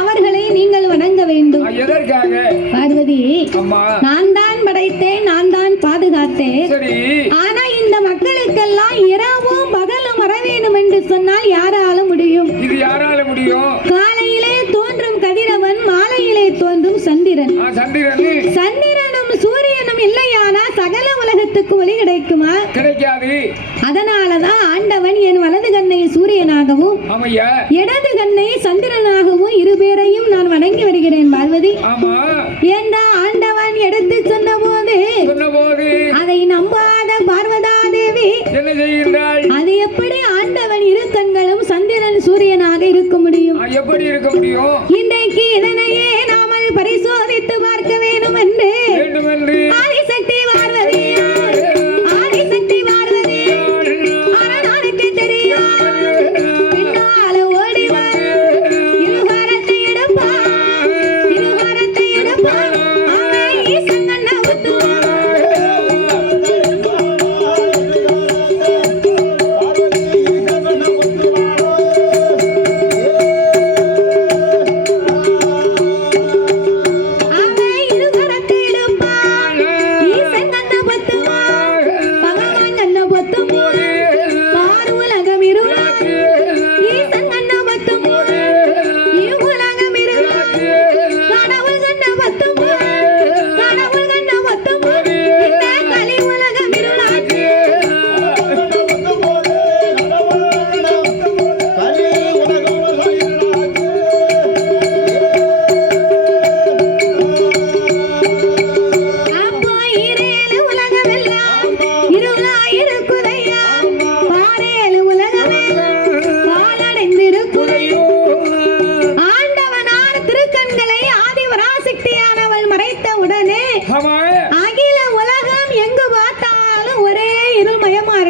அவர்களை நீங்கள் வணங்க வேண்டும். பார்வதி நான் தான் படைத்தேன் நான் தான் பாதுகாத்தேன். ஆனா இந்த மக்களுக்கெல்லாம் இரவும் பகலும் வர வேண்டும் என்று சொன்னால் யாரால முடியும்? இது யாரால முடியும்? சந்திரனும் சூரியனும் இல்லையானா சகல உலகத்துக்கு ஒளி கிடைக்குமா? கிடைக்காது. அதனாலதான் ஆண்டவன் என் வலது கண்ணை சூரியனாகவும் இடது கண்ணை சந்திரனாகவும் இருபேரையும் நான் வணங்கி வருகிறேன் பார்வதி. ஏண்டா ஆண்டவன் எடுத்து சொன்ன போது அதை நம்பாத பார்வதா தேவி அது எப்படி ஆண்டவன் இரு கண்களும் சந்திரன் சூரியனாக இருக்க முடியும்? எப்படி இருக்க முடியும்? இன்றைக்கு இதனையே நாமல் பரிசோ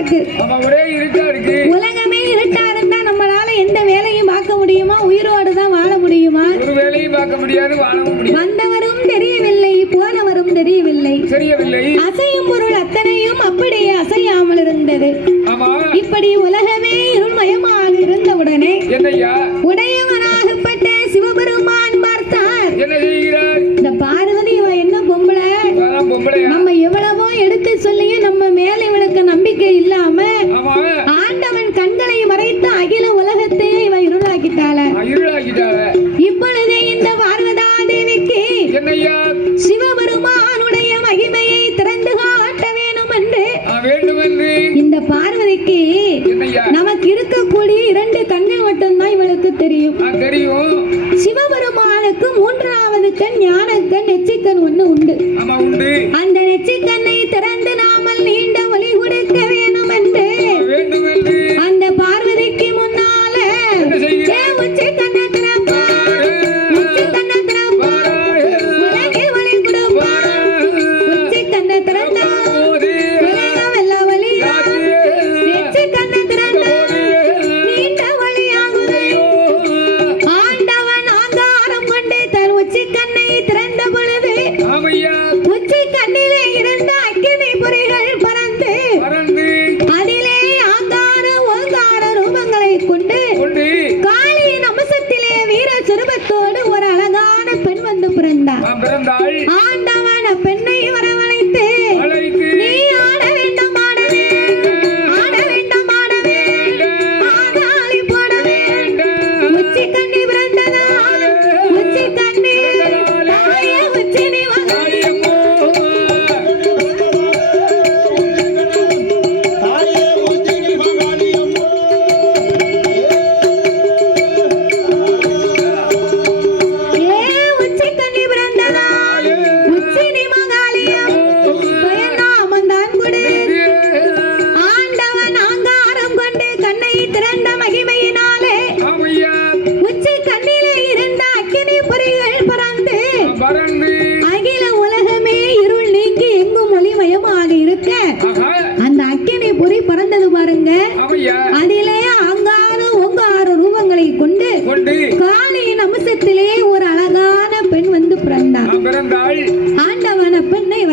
இருக்கு. உலகமே இருட்டா இருந்தா நம்மளால எந்த வேலையும் பார்க்க முடியுமா? உயிரோடு தான் வாழ முடியுமா? வந்தவரும் தெரியவில்லை போனவரும் தெரியவில்லை. அசையும் பொருள் அத்தனையும் அப்படியே அசையாமல் இருந்தது. இப்படி உலக பார்வதிக்கு நமக்கு இருக்கக்கூடிய இரண்டு கண்ணை மட்டும்தான் இவளுக்கு தெரியும். சிவபெருமானுக்கு மூன்றாவது கண் ஞானக்கண் நெச்சிக்கண் ஒண்ணு உண்டு.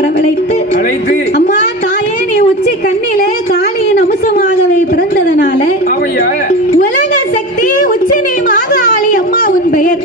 வரவழைத்து அம்மா தாயே நீ உச்சி கண்ணிலே காளியின் அம்சமாகவே பிறந்ததனால உலக சக்தி உச்சி நீ மாகாளி அம்மா உன் பெயர்.